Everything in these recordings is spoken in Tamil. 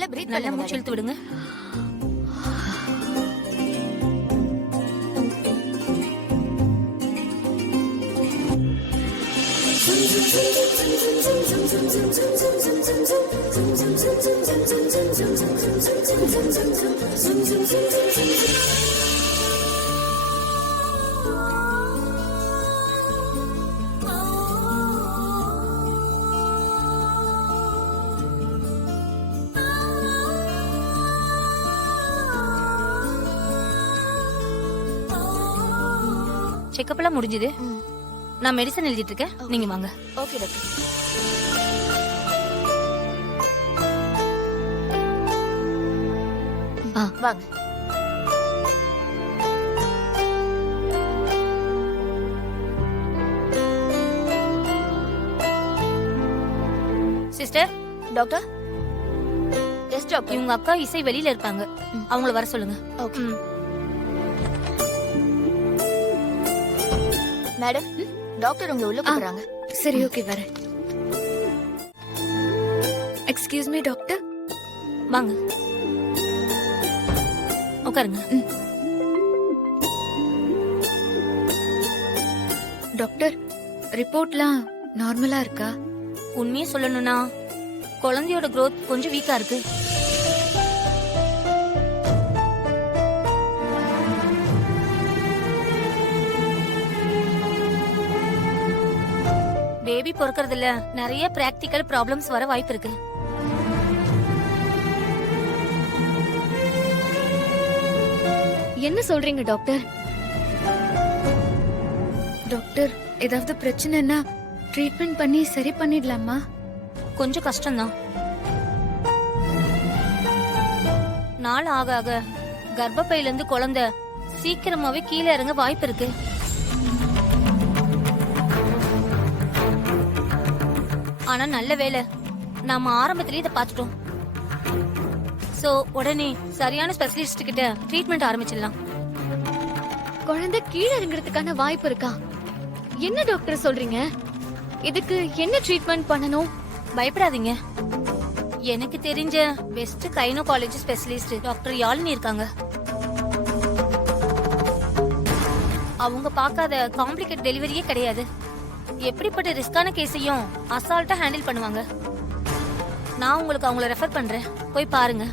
நல்லா பிரீத் நல்லா பண்ணுங்க மூச்சு இழுத்து விடுங்க. செக்கப் எல்லாம் முடிஞ்சது. நான் மெடிசன் எழுதிட்டு இருக்கேன், நீங்க வாங்க. Okay doctor. வாங்க. Sister, doctor. Yes doctor. இவங்க அக்கா இசை வெளியில இருப்பாங்க, அவங்கள வர சொல்லுங்க. ஓகே மேடம், டாக்டர் உங்களை உள்ள கூப்பிடுறாங்க. சரி, ஓகே, வரேன். Excuse me doctor. வாங்க உட்காருங்க. டாக்டர், ரிப்போர்ட்லாம் நார்மலா இருக்கா? உண்மையே சொல்லணும்னா குழந்தையோட growth கொஞ்சம் வீக்கா இருக்கு. பேபி பிறக்கறதுல நிறைய பிராக்டிக்கல் ப்ராப்ளம்ஸ் வர வாய்ப்பு இருக்கு. என்ன சொல்றீங்க டாக்டர்? டாக்டர், ஏதாவது பிரச்சனைனா ட்ரீட்மெண்ட் பண்ணி சரி பண்ணிடலாமா? கொஞ்சம் கஷ்டம்தான். நாள் ஆக ஆக கர்ப்பப்பையில இருந்து குழந்தை சீக்கிரமாவே கீழே இறங்க வாய்ப்பு இருக்கு. ஆனா நல்ல வேளை நாம ஆரம்பத்திலேயே இதை பார்த்துட்டோம். சோ உடனே சரியான ஸ்பெஷலிஸ்ட் கிட்ட ட்ரீட்மெண்ட் ஆரம்பிச்சிடலாம். குழந்தை கீழே இறங்குறதுக்கான வாய்ப்பு இருக்கா? என்ன டாக்டர் சொல்றீங்க? இதுக்கு என்ன ட்ரீட்மெண்ட் பண்ணணும்? பயப்படாதீங்க. எனக்கு தெரிஞ்ச பெஸ்ட் கைனோகாலஜி ஸ்பெஷலிஸ்ட் டாக்டர் யாழினி இருக்காங்க. அவங்க பார்க்காத காம்ப்ளிகேட் டெலிவரியே கிடையாது. எப்படிப்பட்ட ரிஸ்கான கேஸையும் அசால்ட்டா ஹேண்டில் பண்ணுவாங்க. நான் உங்களுக்கு அவங்கள ரெஃபர் பண்றேன், போய் பாருங்க.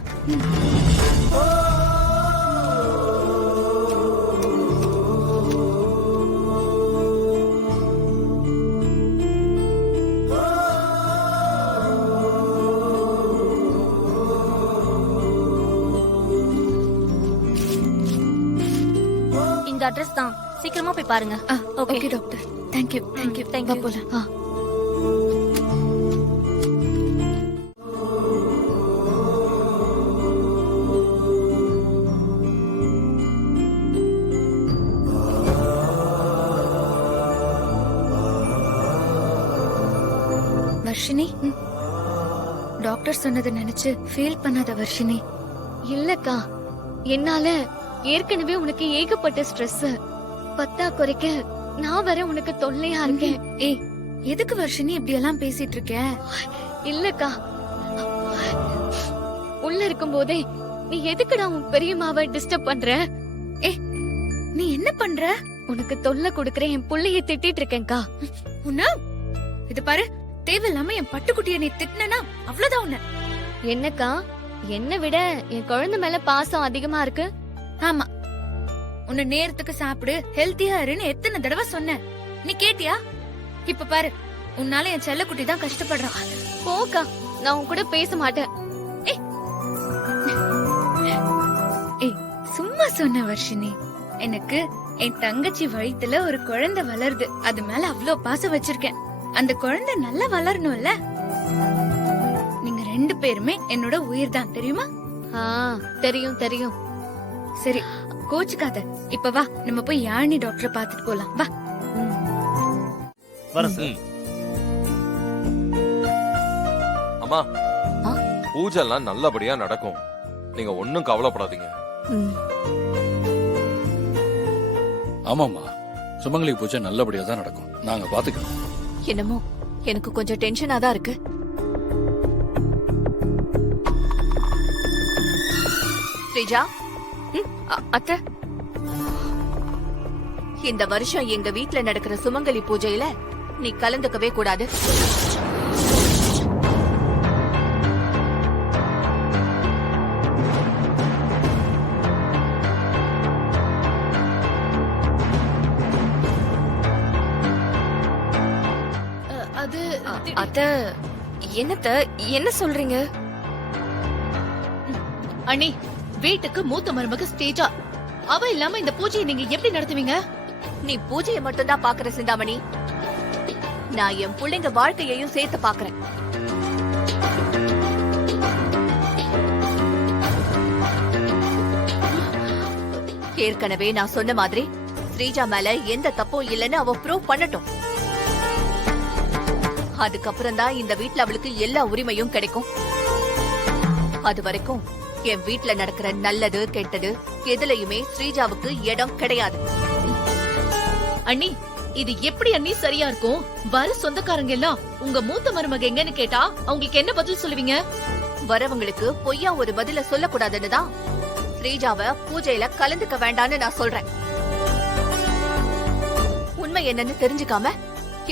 இந்த அட்ரஸ் தான், சீக்கிரமா போய் பாருங்க. Okay doctor. Thank you. Thank you. போலாம். வர்ஷினி, டாக்டர் சொன்னதை நினைச்சு ஃபீல் பண்ணாத வர்ஷினி. இல்லக்கா, என்னால ஏற்கனவே உனக்கு ஏகப்பட்ட ஸ்ட்ரெஸ். பத்தா குறைக்க நான் வர உனக்கு தொல்லையா இருக்கேன். ஏய், எதுக்கு வர்ஷினி இப்படி எல்லாம் பேசிட்டு இருக்க? இல்லக்கா, உள்ள இருக்கும் போதே நீ எதுக்குடா உன் பெரியம்மாவை டிஸ்டர்ப் பண்ற? ஏ, நீ என்ன பண்ற? உனக்கு தொல்லை கொடுக்கற என் புள்ளைய திட்டிட்டு இருக்கேன்க்கா. உன்ன இது பாரு, தேவையில்லாம என் பட்டுக்குட்டிய நீ திட்டினா அவ்வளவுதான் உன்ன. என்னக்கா, என்ன விட என் குழந்தை மேல பாசம் அதிகமா இருக்கு. ஆமா, உன்னை நேரத்துக்கு சாப்பிடு, ஹெல்த்தியா இருன்னு எத்தனை தடவை சொன்ன, நீ கேட்டியா? இப்ப பாரு, உன்னால என் செல்லக்குட்டி தான் கஷ்டப்படுறான். போக்கா, நான் உன் கூட பேச மாட்டேன். ஏய், சும்மா சொன்ன வர்ஷினி. எனக்கு என் தங்கச்சி வயித்துல ஒரு குழந்தை வளருது, அது மேல அவ்ளோ பாசம் வச்சிருக்கேன். அந்த குழந்தை நல்லா வளரணும்ல. நீங்க ரெண்டு பேருமே என்னோட உயிர் தான், தெரியுமா? தெரியும் தெரியும். சரி, கோச்சுக்காத. இப்ப வா, நம்ம போய் யாழினி டாக்டரை பாத்துட்டு போலாம். வா. அம்மா, பூஜை எல்லாம் நல்லபடியா நடக்கும், நீங்க ஒன்னும் கவலைப்படாதீங்க. ஆமாமா, சுமங்கலி பூஜை நல்லபடியா தான் நடக்கும், நாங்க பாத்துக்கிறோம். என்னமோ எனக்கு கொஞ்சம் டென்ஷனா தான் இருக்கு. ஸ்ரீஜா, அத்தை, இந்த வருஷம் எங்க வீட்ல நடக்கிற சுமங்கலி பூஜையில நீ கலந்துக்கவே கூடாது. அது அத்த என்னத்த என்ன சொல்றீங்க? அண்ணி, வீட்டுக்கு மூத்த மருமக ஸ்டேஜா, அவ இல்லாம இந்த பூஜையை நீங்க எப்படி நடத்துவீங்க? நீ பூஜையை மட்டும் தான் பாக்குற சிந்தாமணி. நான் என் பிள்ளைங்க வாழ்க்கையையும் சேர்த்து பாக்குறேன். ஏற்கனவே நான் சொன்ன மாதிரி ஸ்ரீஜா மேல எந்த தப்பும் இல்லைன்னு அவ ப்ரூவ் பண்ணட்டும். அதுக்கப்புறம் தான் இந்த வீட்ல அவளுக்கு எல்லா உரிமையும் கிடைக்கும். அது வரைக்கும் என் வீட்ல நடக்கிற நல்லது கெட்டது எதுலயுமே ஸ்ரீஜாவுக்கு இடம் கிடையாது. அண்ணி, இது எப்படி அண்ணி சரியா இருக்கும்? வர சொந்தக்காரங்க எல்லாம் உங்க மூத்த மருமக எங்கன்னு கேட்டா அவங்களுக்கு என்ன பதில் சொல்லுவீங்க? வரவங்களுக்கு பொய்யா ஒரு பதில சொல்லக்கூடாதுன்னு தான் ஸ்ரீஜாவ பூஜையில கலந்துக்க வேண்டான்னு நான் சொல்றேன். உண்மை என்னன்னு தெரிஞ்சுக்காம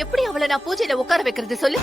எப்படி அவளை நான் பூஜையில உட்கார வைக்கிறது சொல்லு?